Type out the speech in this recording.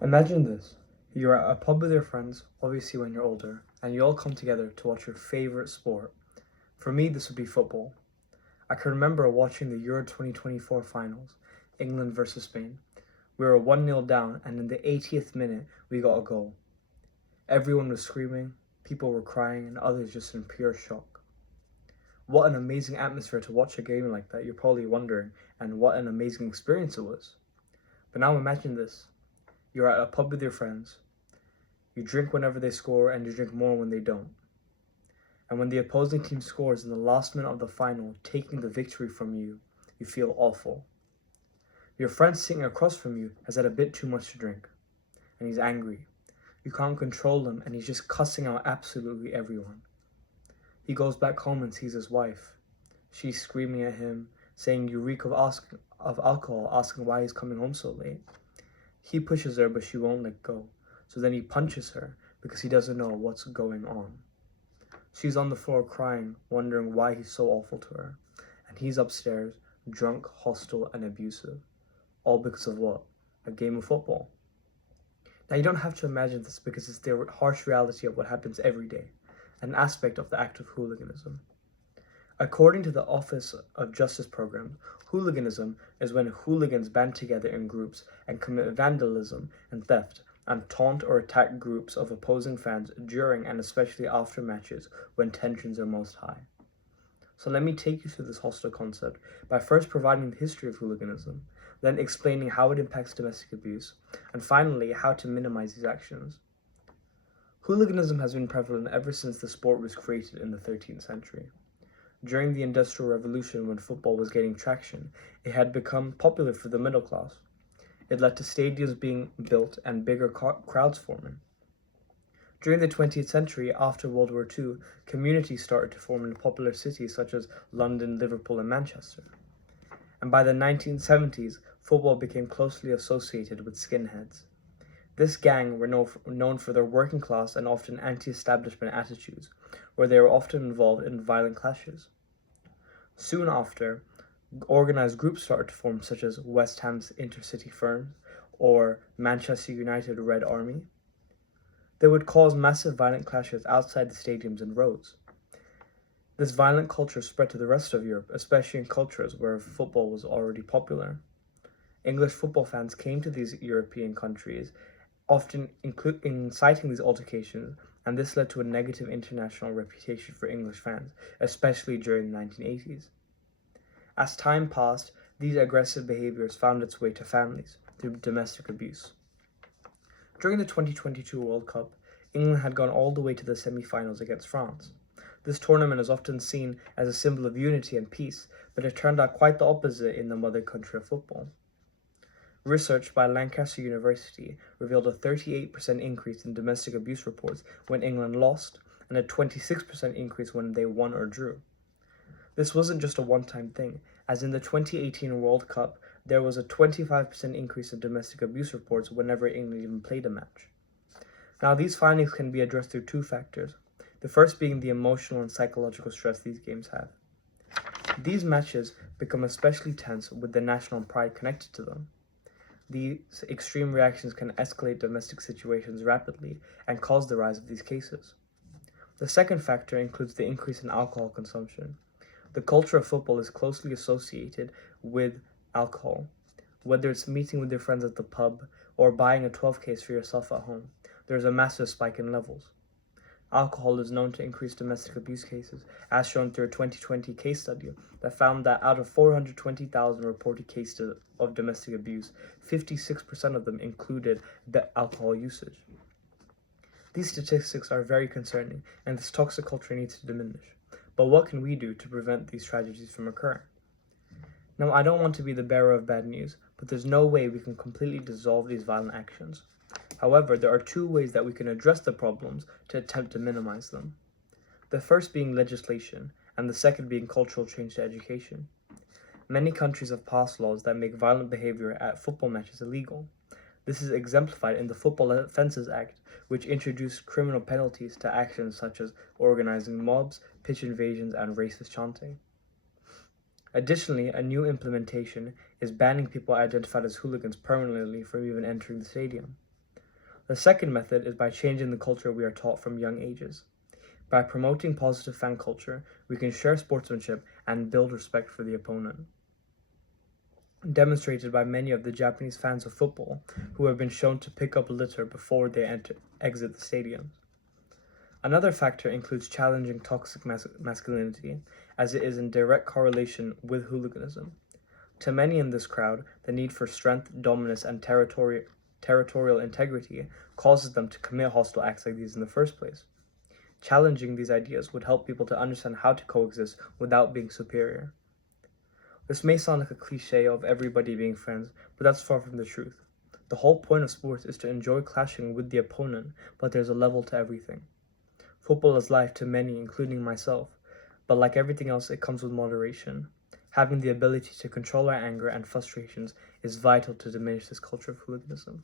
Imagine this. You're at a pub with your friends, obviously when you're older, and you all come together to watch your favorite sport. For me, this would be football. I can remember watching the Euro 2024 finals, England versus Spain. We were 1-0 down, and in the 80th minute, we got a goal. Everyone was screaming, people were crying, and others just in pure shock. What an amazing atmosphere to watch a game like that, you're probably wondering, and what an amazing experience it was. But now imagine this. You're at a pub with your friends. You drink whenever they score and you drink more when they don't. And when the opposing team scores in the last minute of the final, taking the victory from you, you feel awful. Your friend sitting across from you has had a bit too much to drink, and he's angry. You can't control him, and he's just cussing out absolutely everyone. He goes back home and sees his wife. She's screaming at him, saying you reek of alcohol, asking why he's coming home so late. He pushes her, but she won't let go. So then he punches her because he doesn't know what's going on. She's on the floor crying, wondering why he's so awful to her. And he's upstairs, drunk, hostile, and abusive. All because of what? A game of football. Now you don't have to imagine this because it's the harsh reality of what happens every day, an aspect of the act of hooliganism. According to the Office of Justice Programs, hooliganism is when hooligans band together in groups and commit vandalism and theft and taunt or attack groups of opposing fans during and especially after matches when tensions are most high. So let me take you through this hostile concept by first providing the history of hooliganism, then explaining how it impacts domestic abuse, and finally how to minimize these actions. Hooliganism has been prevalent ever since the sport was created in the 13th century. During the Industrial Revolution, when football was gaining traction, it had become popular for the middle class. It led to stadiums being built and bigger crowds forming. During the 20th century, after World War II, communities started to form in popular cities such as London, Liverpool, and Manchester. And by the 1970s, football became closely associated with skinheads. This gang were known for their working class and often anti-establishment attitudes, where they were often involved in violent clashes. Soon after, organized groups started to form such as West Ham's Intercity Firm or Manchester United Red Army. They would cause massive violent clashes outside the stadiums and roads. This violent culture spread to the rest of Europe, especially in cultures where football was already popular. English football fans came to these European countries, often inciting these altercations, and this led to a negative international reputation for English fans, especially during the 1980s. As time passed, these aggressive behaviors found its way to families through domestic abuse. During the 2022 World Cup, England had gone all the way to the semi-finals against France. This tournament is often seen as a symbol of unity and peace, but it turned out quite the opposite in the mother country of football. Research by Lancaster University revealed a 38% increase in domestic abuse reports when England lost, and a 26% increase when they won or drew. This wasn't just a one-time thing, as in the 2018 World Cup, there was a 25% increase in domestic abuse reports whenever England even played a match. Now, these findings can be addressed through two factors, the first being the emotional and psychological stress these games have. These matches become especially tense with the national pride connected to them. These extreme reactions can escalate domestic situations rapidly and cause the rise of these cases. The second factor includes the increase in alcohol consumption. The culture of football is closely associated with alcohol. Whether it's meeting with your friends at the pub or buying a 12 case for yourself at home, there's a massive spike in levels. Alcohol is known to increase domestic abuse cases, as shown through a 2020 case study that found that out of 420,000 reported cases of domestic abuse, 56% of them included the alcohol usage. These statistics are very concerning, and this toxic culture needs to diminish. But what can we do to prevent these tragedies from occurring? Now, I don't want to be the bearer of bad news, but there's no way we can completely dissolve these violent actions. However, there are two ways that we can address the problems to attempt to minimize them. The first being legislation, and the second being cultural change to education. Many countries have passed laws that make violent behavior at football matches illegal. This is exemplified in the Football Offences Act, which introduced criminal penalties to actions such as organizing mobs, pitch invasions, and racist chanting. Additionally, a new implementation is banning people identified as hooligans permanently from even entering the stadium. The second method is by changing the culture we are taught from young ages. By promoting positive fan culture, we can share sportsmanship and build respect for the opponent. Demonstrated by many of the Japanese fans of football who have been shown to pick up litter before they exit the stadium. Another factor includes challenging toxic masculinity, as it is in direct correlation with hooliganism. To many in this crowd, the need for strength, dominance, and territorial integrity causes them to commit hostile acts like these in the first place. Challenging these ideas would help people to understand how to coexist without being superior. This may sound like a cliche of everybody being friends, but that's far from the truth. The whole point of sports is to enjoy clashing with the opponent, but there's a level to everything. Football is life to many, including myself, but like everything else, it comes with moderation. Having the ability to control our anger and frustrations is vital to diminish this culture of hooliganism.